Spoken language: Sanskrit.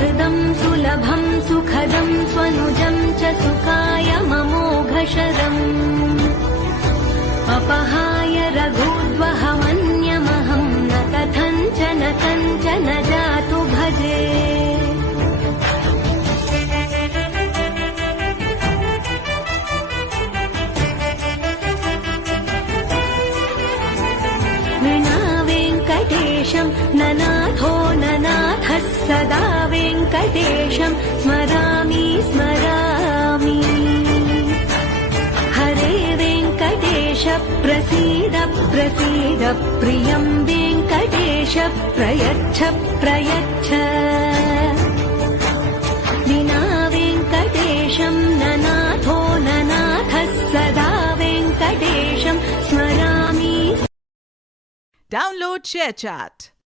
सुहृदं सुलभं सुखदं स्वनुजं च सुखाय ममोघशरम् अपहाय रघुद्वहमन्यमहं न कथञ्चन कञ्चन जातु भजे ननाथो ननाथः सदा वेङ्कटेशं स्मरामि स्मरामि हरे वेङ्कटेश प्रसीद प्रसीद प्रियं वेङ्कटेश प्रयच्छ प्रयच्छ विना वेङ्कटेशं ननाथो ननाथः सदा वेङ्कटेशं स्मरामि. Download ShareChat.